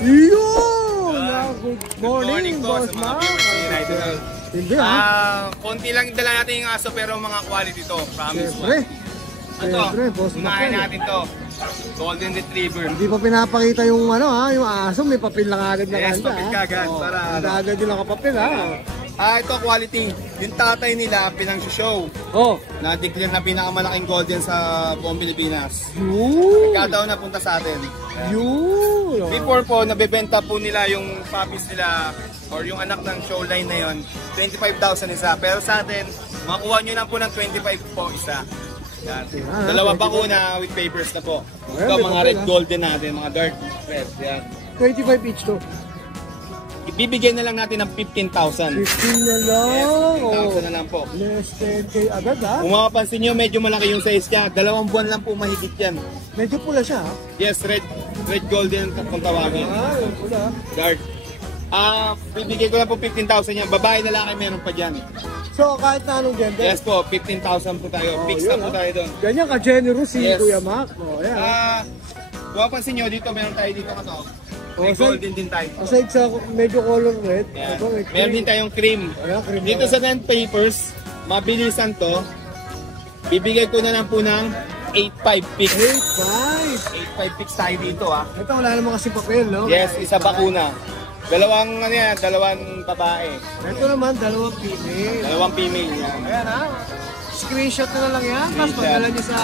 Yun! Good morning, boss sa mga Mac. viewers ni Rider Roll. Hindi ha? Konti lang dala natin yung aso pero mga quality to. Promise. Siyempre. Ito, Siyempre, boss Mac. unahin natin to. Golden Retriever. Hindi pa pinapakita yung ano ha, yung aso, may papel lang agad na Yes, kanta. papel kagad, para ano. agad yung nakapapel ha. Ito quality. Yung tatay nila pinang-show. Oh. Na-declare na pinakamalaking golden sa buong Pilipinas. Yun! Nagkataon na punta sa atin. Yun! Before po, nabebenta po nila yung puppies nila or yung anak ng show line na yon, 25,000 isa. Pero sa atin, makuha nyo lang po ng 25 po isa. Yan. Dalawa bakuna with papers na po. Ito mga red golden natin, mga dark red. Yan. 25 each to. Ibibigay na lang natin ng 15,000. 15 na lang. Yes, 15,000 na lang po. Less 10k agad ha. Kung makapansin nyo, medyo malaki yung size niya. 2 buwan lang po mahigit yan. Medyo pula siya ha. Yes, red golden kung tawagin. Yung pula. Dark. Bibigay ko lang po 15,000 yan. Babae na laki meron pa dyan. So kahit na anong gender. Yes po, 15,000 po tayo. Fix na po tayo doon. Ganyan ka-generous si Yes. Kuya Mac. Oh, yan. Kung mapansin nyo, dito meron tayo dito kato. May so- golden din tayo. Aside sa medyo color red, Yan. ito may cream. Meron din tayong cream. Ayan, cream Dito na. sa land papers, mabilisan to. Bibigay ko na lang po ng 8.5 fix. 8.5. 8.5 fix tayo dito ha. Ito wala naman kasi papel, no? Yes, isa bakuna. Dalawang babae. Ito naman, dalawang female. Dalawang female yan. Ayan ha. Screenshot na lang yan. Tapos Screenshot. padala nyo sa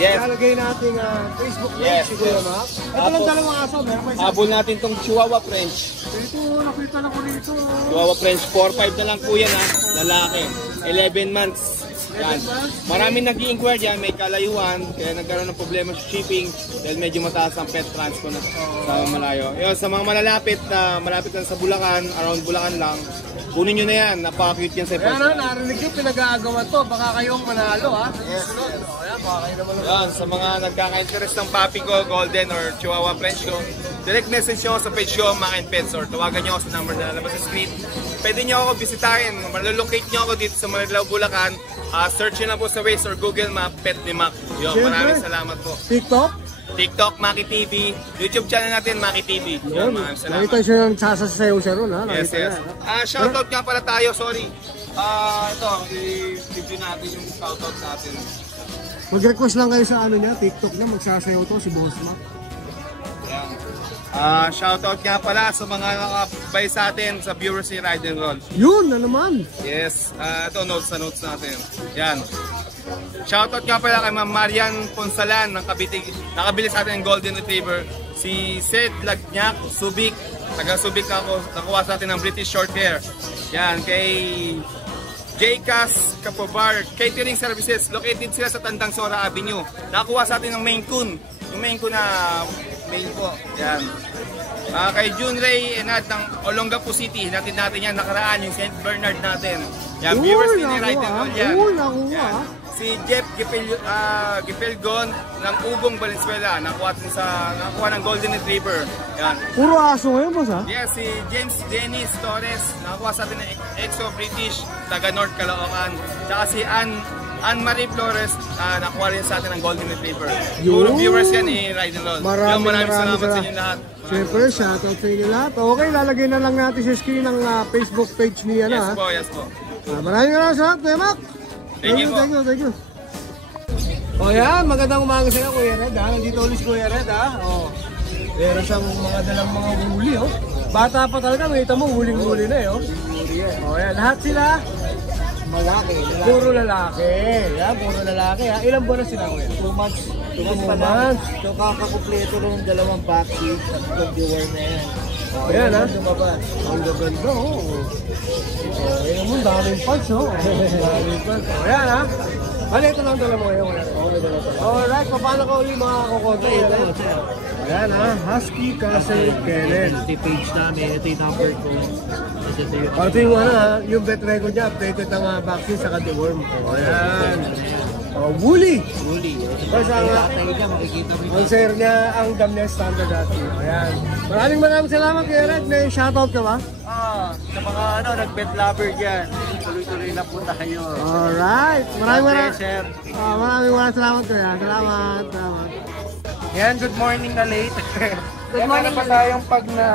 Yes. ilalagay nating Facebook page Yes, si Kuya yes. Mac. Ito lang dalawang aso. Meron pa isa. Habol natin tong Chihuahua French. Ito, nakita na ko rito. Chihuahua French, 4-5 na lang po yan ha. Lalaki. 11 months. Yan. Maraming nag-i-inquire dyan, may kalayuan, kaya nagkaroon ng problema sa shipping dahil medyo mataas ang pet transfer na sa malayo. Yun, sa mga malapit lang sa Bulacan, around Bulacan lang, kunin nyo na yan, napaka-cute yan sa Ayan ha, narinig yung pinag-aagawan to. Baka kayong manalo ha. Yes. Ayan, baka kayo naman lang. Yan, sa mga nagkaka-interest ng puppy ko, Golden or Chihuahua French ko, direct message nyo sa page ko, Mac and Pets, or tawagan nyo ako sa number na lalabas sa screen. Pwede nyo ako bisitahin, malolocate nyo ako dito sa Marilao, Bulacan. Search nyo lang po sa Waze or Google Map, Pet ni Mac. Yun, maraming salamat po. TikTok? TikTok, Maki TV. YouTube channel natin, Maki TV. Yun, maraming salamat. Nakita siya yung sasasayaw siya ron ha. Yes, Nakita yes. niya, ha? Shoutout nga pala tayo, sorry. Ito, i-review natin yung shoutout natin. Mag-request lang kayo sa ano niya, TikTok na magsasayaw to si Boss Mac. Yan. Shoutout nga pala sa mga nakabay sa atin sa viewers ni Ride and Roll. Yun na naman. Yes, ito notes natin. Yan. Shoutout nga pala kay Ma'am Marian Ponsalan ng Cavite, nakabili sa atin ng Golden Retriever. Si Seth Lagnac, Subic, taga Subic ako, nakuha sa atin ng British Shorthair. Yan, kay JCAS Capobar Catering Services, located sila sa Tandang Sora Avenue. Nakuha sa atin ng Maine Coon. Yung Maine Coon na mail po. Yan. Kay June Ray Enad ng Olongapo City, natin yan nakaraan yung St. Bernard natin. Yan, viewers ni Ride and Roll yan. Yan. Si Jeff Gipelgon ng Ugong Valenzuela, nakuha ng Golden Retriever. Yan. Puro aso ngayon, boss ha? Yes, si James Dennis Torres, nakuha sa atin ng Exo British, taga North Caloocan. Tsaka si Anne-Marie Flores, nakuha rin sa atin ng Golden Retriever. Puro viewers yan ni Ride and Roll. Maraming salamat sa inyo lahat. Siyempre, shoutout sa inyo lahat. Okay, lalagay na lang natin sa screen ng Facebook page niya na. Yes po. Maraming salamat, Kuya Mac. Thank you. Thank you. O yan, magandang umaga sa iyo, Kuya Red ha. Nandito ulit si Kuya Red ha. O, meron siyang mga dalang mga huli oh. Bata pa talaga, makita mo, huling-huli na eh oh. O yan, lahat sila malaki. Puro lalaki. Yan, puro lalaki ha. Ilang buwan na sila, Kuya? 2 months. 2 months pa lang. So kakakumpleto ng 2 vaccine at mag-deworm na yan. O yan ha. Lumabas. Ang gaganda oh. O yan mo, daming parts oh. Daming parts. O yan ha. Ano ito lang dala mo ngayon? Alright, paano ka uli makakakontak? Ayan ha, Husky Castle Kennel. Ito yung page namin. Ito yung number ko. Ito yung ano ha, yung vet record niya, updated ng vaccine sa deworm. O ayan. Woolly. Huli. Kasi ang Tayo dyan, makikita mo ang sir niya, ang damnya standard dati. Ayan. Maraming salamat kay Red. May shoutout ka ba? sa mga nag-pet lover dyan. Tuloy-tuloy na po tayo. Alright. Maraming sir. salamat kuya. Salamat. Yan, good morning na late. Good morning. Meron pa tayong pag na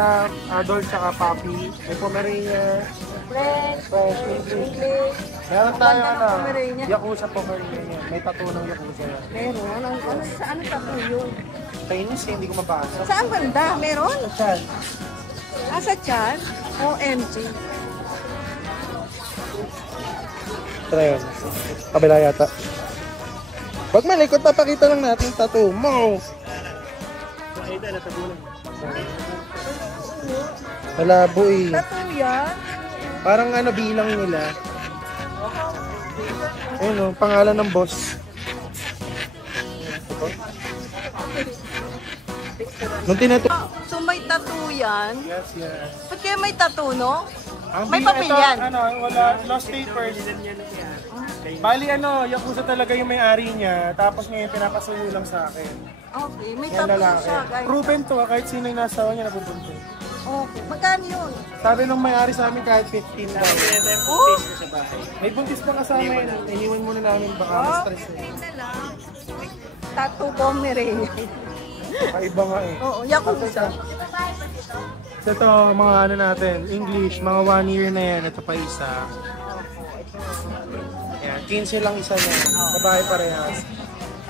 adult tsaka puppy. May Pomeranian. French, English. English. Meron tayo Ganda ng ano, Pomeranian. Yakuza Pomeranian yan. May tattoo ng Yakuza yan. Meron. Saan tattoo yun? Chinese hindi ko mabasa. Saan banda? Meron? Saan? Sa Chan? OMG. Tara yun. Kabila yata. Pag malikot, papakita lang natin yung tattoo mo. Malabo eh. Tattoo yan? Parang ano bilang nila. Ayun o, pangalan ng boss. Nung tinato... So may tattoo yan? Yes, yes. Ba't kaya may tattoo, no? Ang May ito, papel yan? Ano, wala, lost papers. Bali ano, Yakuza talaga yung may-ari niya, tapos ngayon pinapasuyo lang sa akin. Okay, may Yan tattoo lalaki. siya, guys. Proven to, kahit sino yung nasawa niya napupunta. Okay, magkano yun? Sabi nung may-ari sa amin kahit 15 daw. Oh! May buntis pa kasama yun. Ihiwan muna namin baka ma-stress eh. Tattoo Pomeranian. Kaiba nga eh. Oo, Yakuza. So ito, mga ano natin, English, mga 1 year na yan. Ito pa isa. Ayan, 15 lang isa niya. Babae parehas.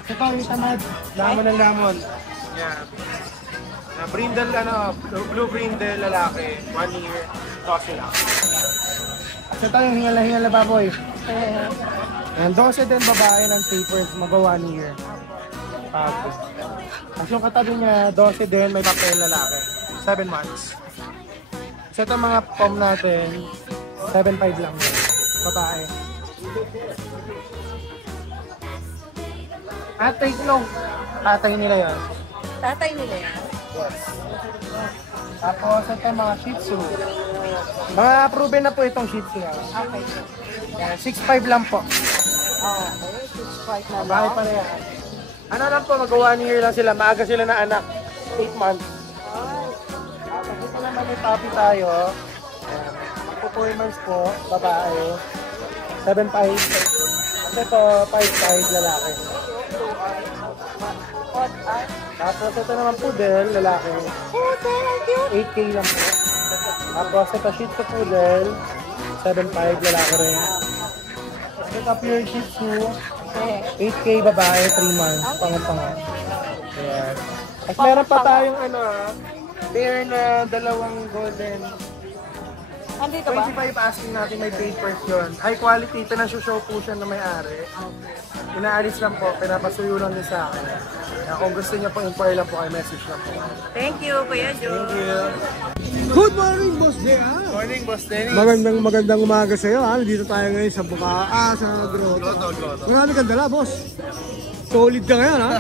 Ito, yung tamad. Lamon ng lamon. Ayan. Brindle, ano, blue brindle, lalaki. 1 year, 12 lang. At ito yung hingal na baboy. Ayan, 12 din babae ng tapers, mag 1 year. Pago. As yung katabi niya, 12 din, may papel lalaki. 7 months. So ito mga pom natin, 7.5 lang din. Babae. At take long. Tatay nila yun. Tatay nila yan? Tapos ito mga Shih Tzu. Mga proven na po itong Shih Tzu. Okay. Yan, 6.5 lang po. Okay, 6'5" na Babae lang. pa rin. Ano lang po, mag 1 year lang sila. Maaga sila na anak. 8 months. Tapos ito naman may puppy tayo. Magpo 4 months po, babae. 7.5. At ito, 5.5 lalaki. Tapos ito naman poodle, lalaki. Poodle, ang cute. 8K lang po. Tapos ito Shih Tzu poodle, 7.5 lalaki rin. Ito pure Shih Tzu, 8K babae, 3 months, pangat-pangat. Ayan. Tapos meron pa tayong ano pair na dalawang golden. Andito ba? 25 asking natin, may papers yun. High quality, ito na show po siya na may-ari. Inaalis lang po, pinapasuyo lang din sa akin. Kaya kung gusto niyo po, inquire lang po kayo, message lang po. Thank you, Kuya Joe. Thank you. Good morning, Boss JR. Morning, Boss Dennis. Magandang umaga sa iyo. Dito tayo ngayon sa sa Grotto. Marami kang dala, Boss. Solid ka ngayon, ha?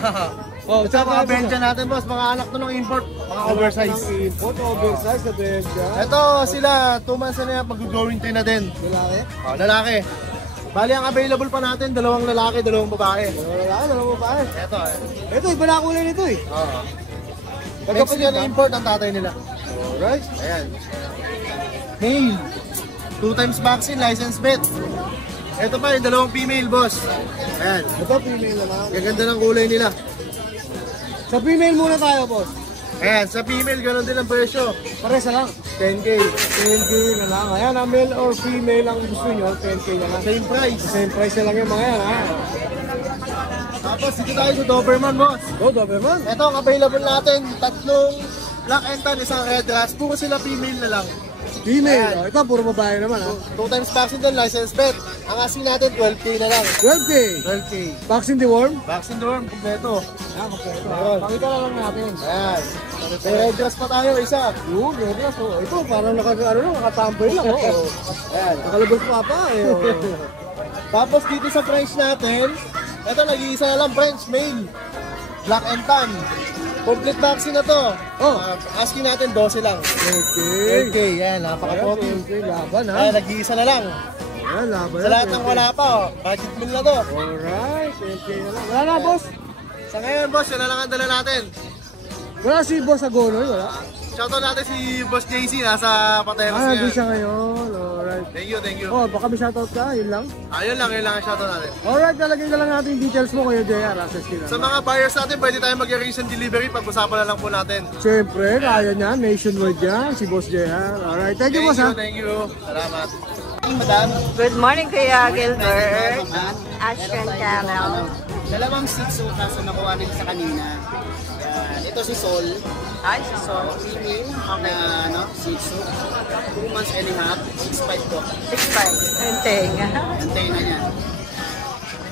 Oh, Ito mga Belgian natin, boss. Mga anak to ng import. Mga oversize. Import, oversize na Belgian. Ito sila, 2 months na yan, mag-growing tayo na din. Lalaki? Oh, lalaki. Bali, ang available pa natin, 2 lalaki, 2 babae. Dalawa ba? Ito Ito, iba na kulay nito eh. Oo. Pagkapag yan ang import, ang tatay nila. Alright. Ayan. Male. 2 times vaccine, license vet. Ito pa yung 2 female, boss. Ayan. Ito, female naman. Gaganda ng kulay nila. Sa female muna tayo, Boss. Ayan, sa female, ganoon din ang presyo. Paresa lang. 10K. 10K na lang. Ayan, male or female ang gusto nyo, 10K na lang. Same price. Same price na lang yung mga yan, ha? Tapos dito tayo sa Doberman, boss. Go, Doberman. Ito ang available natin, 3 black and tan, isang red ras. Puro sila female na lang. Female. Oh, ito, puro babae naman, ha? 2 times vaccine din, license vet. Ang asking natin, 12K na lang. 12K. 12K. Vaccine deworm? Vaccine dorm, kompleto. Ah, kompleto. Ayun. Pakita na lang natin. Ayan. May red ras pa tayo, isa. Yun, ganda. So, ito, parang nakatambay lang, oh. Ayan. Nakalabas pa pa, eh. Oh. Tapos dito sa French natin, ito nag-iisa na lang, French male. Black and tan. Complete vaccine na to. Oh. Asking natin 12 lang. Okay. 12K, yan, napaka-pogi. Okay, laban, ha? Ayan, nag-iisa na lang. Ayan, laban. Sa lahat ng wala pa, oh. Budget meal na to. Alright, 10K na lang. Wala na, boss. Sa ngayon, boss, yun na lang ang dala natin. Wala si Boss Agonoy, wala? shoutout natin si Boss JC, nasa Pateros Ah, ngayon. doon siya ngayon. Alright. Thank you. Oh, baka may shoutout ka, yun lang. Yun lang ang shoutout natin. Alright, lalagay na lang natin yung details mo kayo, JR. Sa mga buyers natin, pwede tayo mag-arrange ng delivery, pag-usapan na lang po natin. Siyempre, kaya niya, nationwide yan, si Boss JR. Alright, thank you, boss ha. Thank you. Salamat. Good morning, Kuya Gilbert. Ashton Camel. Dalawang Shih Tzu kaso nakuha rin sa kanina. Ito si Sol. Ay, si Sol. Female na Shih Tzu. 2 months and a half, 6'5 po. 6'5". Yung tenga. Antay na niya.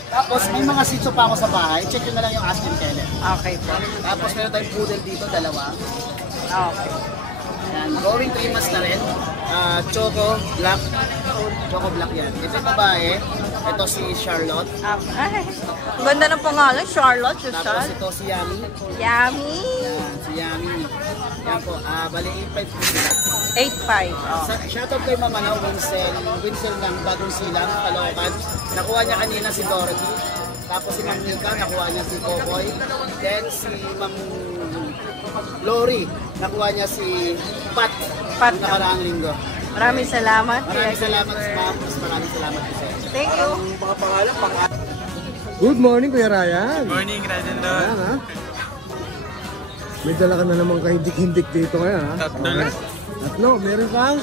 Tapos may mga Shih Tzu pa ako sa bahay. Check nyo na lang yung Aston Kennel. Okay po. Tapos meron tayong poodle dito, dalawa. Okay. Yan, going 3 months na rin. Choco Black. Choco Black yan. Ito yung babae. Ito si Charlotte. Ay, ang ganda ng pangalan, Charlotte, Tapos Susan. ito si Yami. Yummy. Yan, si Yami. Yan po, bali 8'5 po sila. 8'5". Oh. Shoutout kay Mama na Winsel ng Bagong Silang, Caloocan. Nakuha niya kanina si Dorothy. Tapos si Ma'am Nika, nakuha niya si Popoy. Then si Ma'am Lori, nakuha niya si Pat. Pat. Nakaraang linggo. Maraming salamat, Kuya Maraming salamat Gilbert. Ma'am. Maraming salamat po sa inyo. Thank you. Good morning, Kuya Ryan. Morning, Ryan. Ayan ha. May dala ka na namang kahindik-hindik dito ngayon ha. Tatlo lang. Tatlo, meron kang,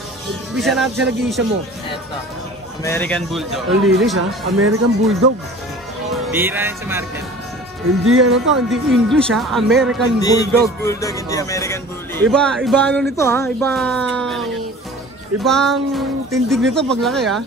bisa natin siya nag-iisa mo. Eto. American Bulldog. Ang linis ha, American Bulldog. Bira yun sa market. Hindi ano to, hindi English ha, American Bulldog. Bulldog, hindi American Bully. Iba ano nito ha, ibang tindig nito paglaki ha.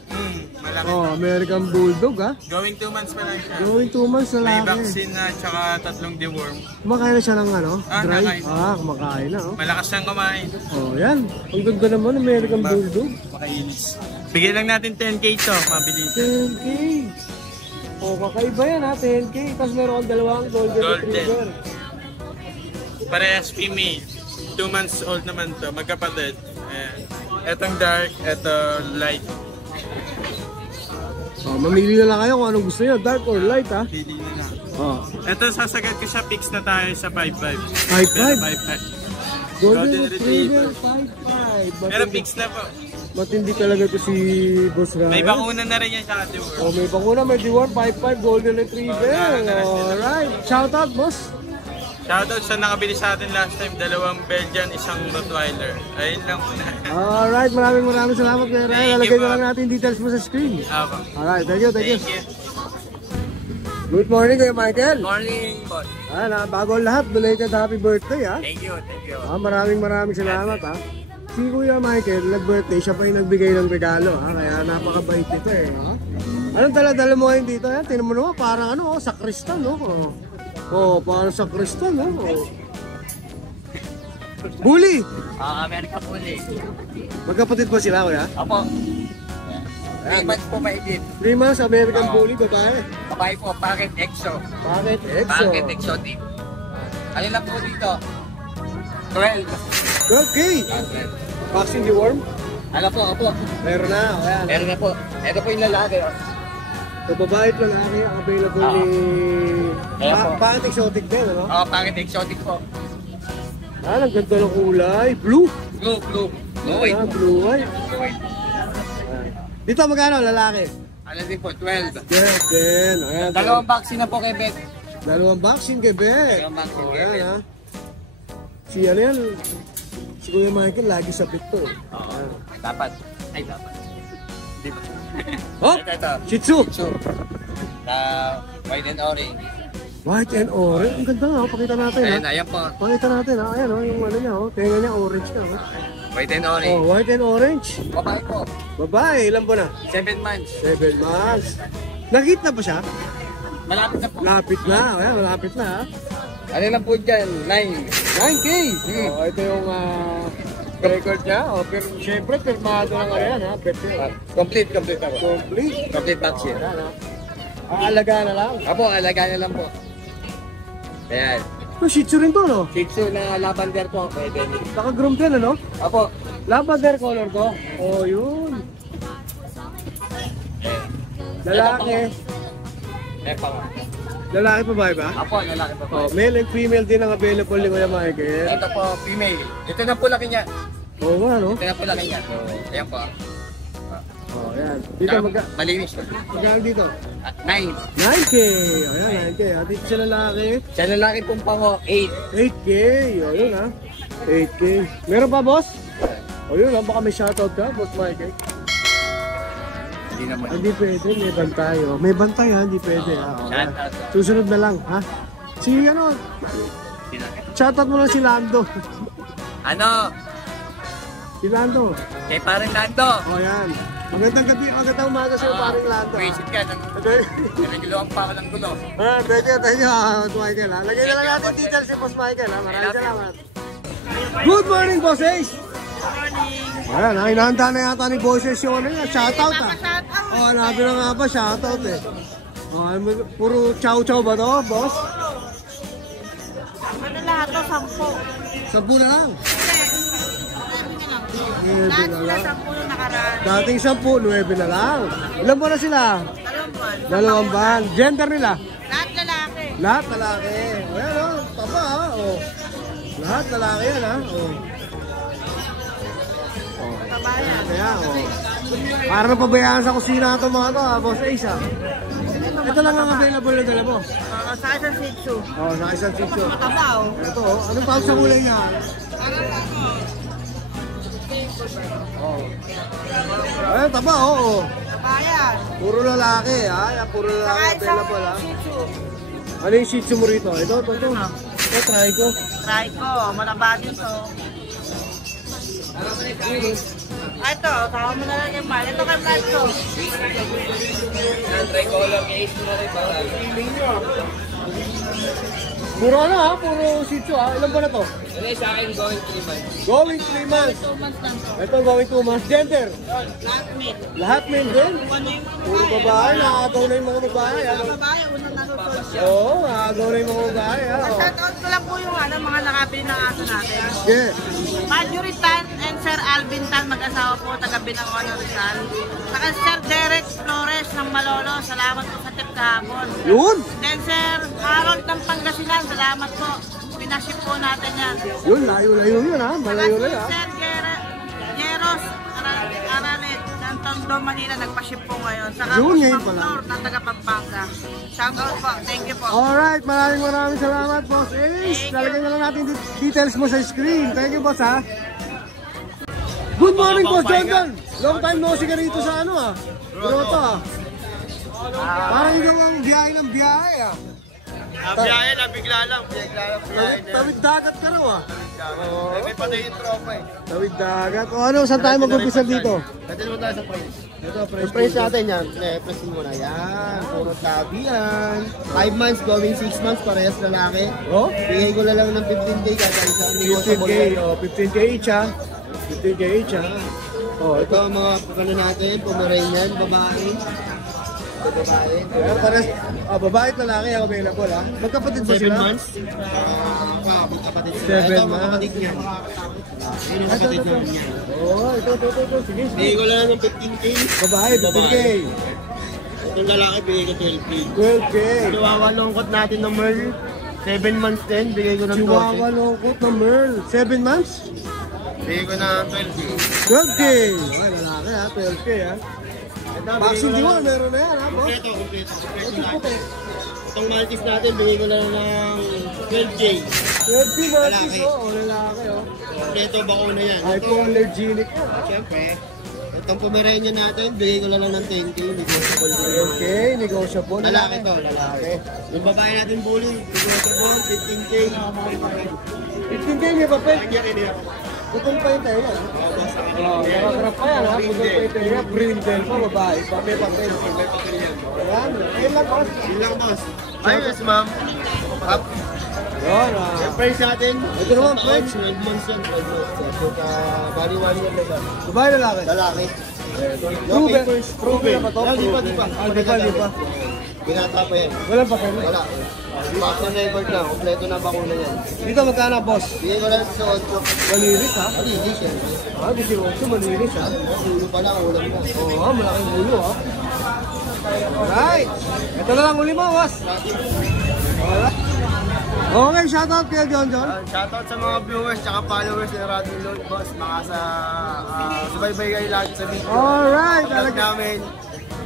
Malaki. Oh, American Bulldog ha. Going 2 months pa lang siya. Going 2 months na May laki. vaccine na tsaka 3 deworm. Kumakain na siya ng ano, dry. nakain. Kumakain na oh. Malakas siyang kumain. Oh, yan. Ang ganda naman, American Bulldog. Makainis. Bigyan lang natin 10k to, mabilis. 10K. Oh, kakaiba yan ha, 10K. Tapos meron akong dalawang golden Golden. retriever. Parehas female. 2 months old naman to, magkapatid. Ayan. Etong dark, eto light. Oh, mamili na lang kayo kung anong gusto niyo, dark or light ha. Pili na lang. Oh, Eto sasagad ko siya, fix na tayo sa 5'5". 5'5". 5'5". Golden Retriever 5'5". Pero fix na po. Matindi talaga to si Boss Ryan. May bakuna na rin yan tsaka deworm. Oh, may bakuna, may deworm, 5'5", Golden Retriever. Alright. Shoutout, boss. Shoutout sa nakabili sa atin last time, 2 Belgian, 1 Rottweiler. Ayun lang muna. Alright, maraming salamat Kuya Ryan. Thank you, Lalagay na po. lang natin details mo sa screen. Aba. Alright, thank you. Thank you. Good morning Kuya Michael. Morning, boss. Bago ang lahat, belated happy birthday ha. Thank you. Maraming salamat ha. Si Kuya Michael, nag-birthday, siya pa yung nagbigay ng regalo ha. Kaya napakabait nito eh. Ha? Anong dala-dala mo ngayon dito? Yan, tinan mo naman, parang ano, sakristan no? Oh, parang sakristan no? Oh. Bully! America Bully. Magkapatid ba sila Kuya? Opo. 3 months po maigit. 3 months, American Bully, babae. Babae po, Bakit Exo. Bakit? Exo. Exotic. Ano lang po dito? 12. 12K! Vaccine deworm? Ano po, opo. Meron na, ayan. Meron na po. Ito po yung lalaki. So, babae at lalaki ang available ni... Ayan po. Bakit exotic din, ano? Bakit Exotic po. Ang ganda ng kulay. Blue. Blue. Blue white. Blue white. Blue white. Dito magkano, lalaki? Ano din po, 12. Yes, din. Ayan. Dalawang vaccine na po kay Beth. Dalawang vaccine, Quebec. Dalawang vaccine, Ayan, Quebec. ha. Si ano yan? Si Kuya Michael, lagi sa pito. Dapat. Ay, dapat. Di ba? Oh! Ito. Shih Tzu. So, white and orange. White and orange. Ang ganda nga, pakita natin, ha. Ayan po. Pakita natin, ha. Ayan, yung ano niya, oh. Tenga niya, orange na, oh. White and orange. Oh, white and orange. Babae po. Babae, ilan po na? 7 months. 7 months. Nakit na ba siya? Malapit na po. Lapit na. Ayan, malapit na, ha. Ano lang po dyan? 9. 9K! Oh, ito yung record niya. Oh, pero syempre, pirmado lang yan, ha. Complete ako. Complete. Complete vaccine. Ayan, ha. Aalaga na lang. Apo, alaga na lang po. Ayan. Ito, Shih Tzu rin to, no? Shih Tzu na lavender po. Pwede. Naka-groom din, ano? Apo. Lavender color to. Oh, yun. Lalaki. Ayan pa. Lalaki pa ba? Apo, lalaki pa po. Oh, male and female din ang available ni Kuya Michael. Ito po, female. Ito na po laki niya. Oo nga, no? Ito na po laki niya. Ayan po. Oh, yan. Dito, Malinis. magkano dito? 9. 9K! Ayan, 9K. At dito sa lalaki, Sa lalaki pong pango, 8. 8K. O, yun ha. 8K. Meron pa, boss? O, yun ha. Baka may shoutout ka, Boss Michael. Hindi naman. Hindi pwede, may bantay. Oh. May bantay ha, hindi pwede ha. Oh, yan. Susunod na lang, ha? Si ano? Shoutout mo lang si Lando. Ano? Si Lando. Kay parang Lando. O, yan. Magandang gabi, magandang umaga sa'yo, paring Lando. Visit ka. Nagilawang pa ako ng gulo. Thank you, Boss Michael ha. Lagyan na lang natin details si Boss Michael ha. Maraming salamat. Good morning, Boss Ace! Ayan, hinahanda na yata ni Boses yung ano yan, shoutout ha. Oo, nabi na nga ba, shoutout eh. Puro chow-chow ba to, boss? Ano lahat to? 10. 10 na lang. Lahat sila 10 na nakaraan. Dating 10, 9 na lang. Ilan ba na sila? 2 ban. Gender nila? Lahat lalaki. Lahat lalaki. Ayan o, tama ha. Oh. Lahat lalaki yan ha. Oh. Kabayan. Kaya, oh. Para na pabayaan sa kusina ito mga to ha, Boss Ace ha. Ito lang ang available na dala mo. Sa isang Shih Tzu. Oh, sa isang sitio. Makabaw. Ito oh, anong tawag sa kulay niya? Oh. Ayan, taba oh. Kabayan. Puro lalaki ha. Yan, puro lalaki Saka isang available ha. Shih Tzu. Ano yung shih tzu mo rito? Ito. Ito, try ko. Try ko. Mataba din to. Ito, tawa mo na lang yung mahal. Ito kay Vlad ko. Puro ano ha? Puro shih tzu ha? Ilan ba na to? Ano sa akin going 3 months? Going 3 months. 2 months lang to. Ito going 2 months. Gender? Lahat mid. Lahat men din? Ano yung Puro babae. Nakakagaw na yung mga babae ha? babae? Unang nalutol siya. Oo, nakakagaw na yung mga babae ha? Oh. Shoutout ko lang po yung mga nakabili ng aso natin. Yeah. Marjorie Tan and Sir Alvin Tan, mag-asawa po, taga Binangon Rizal. Saka Sir Derek Flores ng Malolo, salamat po sa tip kahapon. Yun. Then Sir Harold ng Pangasinan, salamat po. Pinaship po natin yan. Yun, layo-layo yun ha? Malayo-layo ha? Sir Geros Aralet ng Tondo, Manila, nagpa-ship po ngayon. Saka Yun, ngayon Boss pala. Flor ng taga Pampanga. Shoutout po, thank you po. Alright, maraming salamat, Boss Ace. Lalagyan na lang natin details mo sa screen. Thank you, Boss ha? Good morning, Boss Jordan! Long time no see ka rito sa ano ha? Grotto ha? Parang ikaw ang biyahe ng biyahe ha? Biyahe na, bigla lang. Tawid dagat ka raw ha? May patay yung tropa eh. Tawid dagat. O ano, saan tayo mag-umpisa dito? Dati mo tayo sa price. Ito, Yung price natin yan, presin mo na yan. Puro tabi yan. 5 months going 6 months, parehas lalaki. Oh? Bigay ko na lang ng 15K kasi sa negotiable 15K, yan. oh, 15K each ha? 15K each ha? Oh, Ito ang mga pagkano natin, Pomeranian, babae. Ito babae. pares, babae at lalaki ang available ha? Magkapatid ba 7 sila? months. Kapatid sila. 7 Ito ang mga months. kapatid niya. Yun yung kapatid namin yan. Oo, ito. Sige. Bigay ko lang ng 15K. Babae, 15K. Itong lalaki, bigay ko 12K. 12K. Chihuahua lungkot natin ng Merl. 7 months din, bigay ko ng 12. Chihuahua lungkot ng Merl. 7 months? Bigay ko na 12K. 12K. Ay, lalaki ha, 12K ha. Vaccine Diwan, meron na yan ha, boss. Kompleto. Itong Maltese natin, bigay ko lang ng 12K. 12K Maltese, Lalaki. oh, lalaki oh. Kompleto bakuna yan. Hypoallergenic yan ha. Siyempre, itong Pomeranian natin, bigay ko lang ng 10K. Negotiable din. 12K, negotiable. Lalaki to, lalaki. Yung babae natin bully, negotiable, 15K. 15K may papel. Putol pa yung tayo yan. Nakakarap pa yan ha, putol pa yung tayo yan. Brindle pa, babae pa, may papel. Ayan, ayun lang boss. Yun lang, boss. Ayos, ma'am. Yun ha. Yung price natin, Ito naman, price. 12 months yan, 12 months. So, bali 1 year na ba? Babae lalaki. Lalaki. Proven. Proven na ba to? Di pa. Di pa. Binata pa yan. Walang papel. Wala. Vaccine record na. Kompleto na bakuna yan. Dito magkano boss? Bigay ko lang sa 8. Malinis ha? Malinis yan. Ah, 18, malinis ha? Ulo pa lang, ulam na. Oo, malaking ulo ha? Alright! Ito na lang uli mo boss! Okay, shoutout kaya John John. Shoutout sa mga viewers tsaka followers ni Radio Load Boss. Mga sa subaybay kayo lagi sa video. Alright, Vlog namin.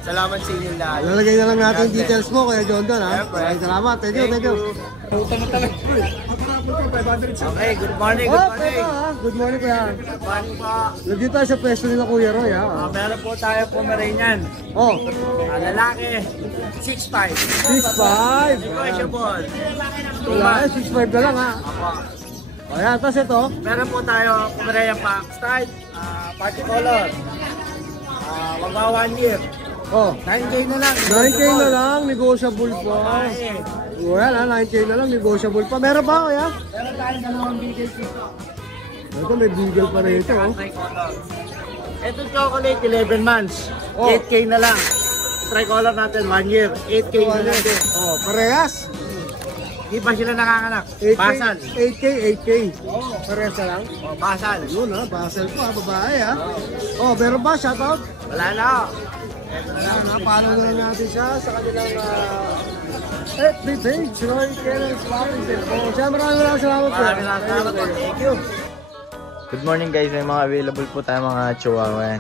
Salamat sa inyo lahat. lalagay na lang natin God bless. details mo kaya John John ha. Siyempre. Maraming salamat. Thank you. Okay, good morning, Oh, good morning kuya. Good morning po. Nandito tayo sa pwesto nila Kuya Roy ha. Meron po tayo Pomeranian. Oh, Lalaki, 6'5". 6'5". Negotiable. Wala, 6'5 na lang ha. Ayan, tapos ito. Meron po tayo Pomeranian Pack Style, party color. Magwa 1 year. Oh, 9K na lang. 9K na lang, negotiable pa. Well, 9K na lang, negotiable pa. Meron ba kuya? Meron tayong dalawang bigel dito. Ito, may bigel pa rin ito. Oh. Tricolor. Ito chocolate, 11 months. Oh. 8K na lang. Tricolor natin, 1 year. 8K na lang din. Oh, parehas. Di pa sila nanganganak. 8K, Basal. 8K. Oh, parehas na lang. Basal. Yun ha, basel po ha, babae ha. Oh, meron ba? Shoutout? Wala na. Follow na lang natin siya sa kanilang FB page, Roy Kenneth Robinson. Oh, siya maraming salamat po. Maraming salamat po. Thank you. Good morning guys, may mga available po tayo mga chihuahua.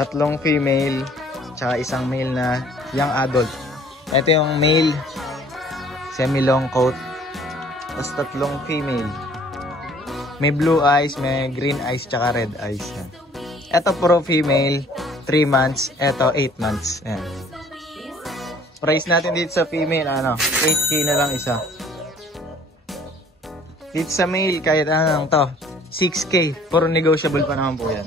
3 female, tsaka 1 male na young adult. Ito yung male, semi-long coat. Tapos 3 female. May blue eyes, may green eyes, tsaka red eyes. Yan. Ito puro female, 3 months. Ito 8 months. Yan. Price natin dito sa female, 8K na lang isa. Dito sa male, kahit ano lang to, 6K. Puro negotiable pa naman po yan.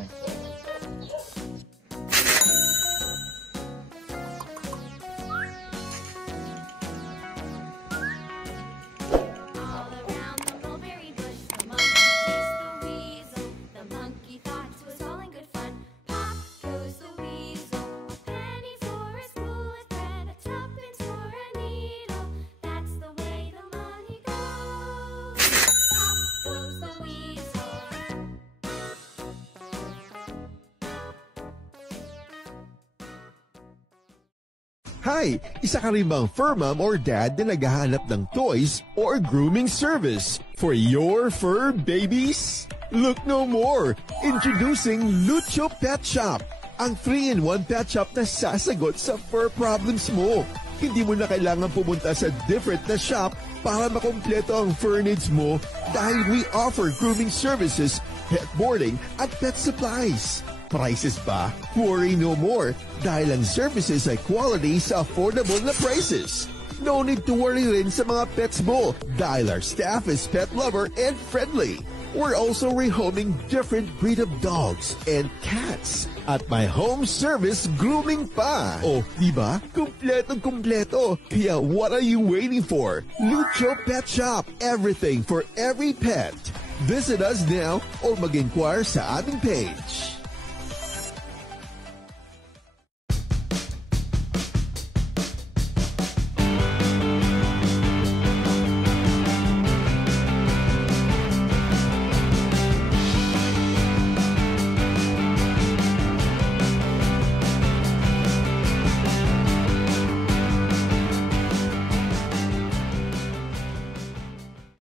Hi! Isa ka rin bang fur mom or dad na naghahanap ng toys or grooming service for your fur babies? Look no more! Introducing Lucho Pet Shop, ang 3-in-1 pet shop na sasagot sa fur problems mo. Hindi mo na kailangan pumunta sa different na shop para makompleto ang fur needs mo dahil we offer grooming services, pet boarding, at pet supplies. Prices ba? Worry no more dahil ang services ay quality sa affordable na prices. No need to worry rin sa mga pets mo dahil our staff is pet lover and friendly. We're also rehoming different breed of dogs and cats at my home service grooming pa. Oh, diba? Kumpletong-kumpleto. Kaya what are you waiting for? Lucho Pet Shop. Everything for every pet. Visit us now or mag-inquire sa aming page.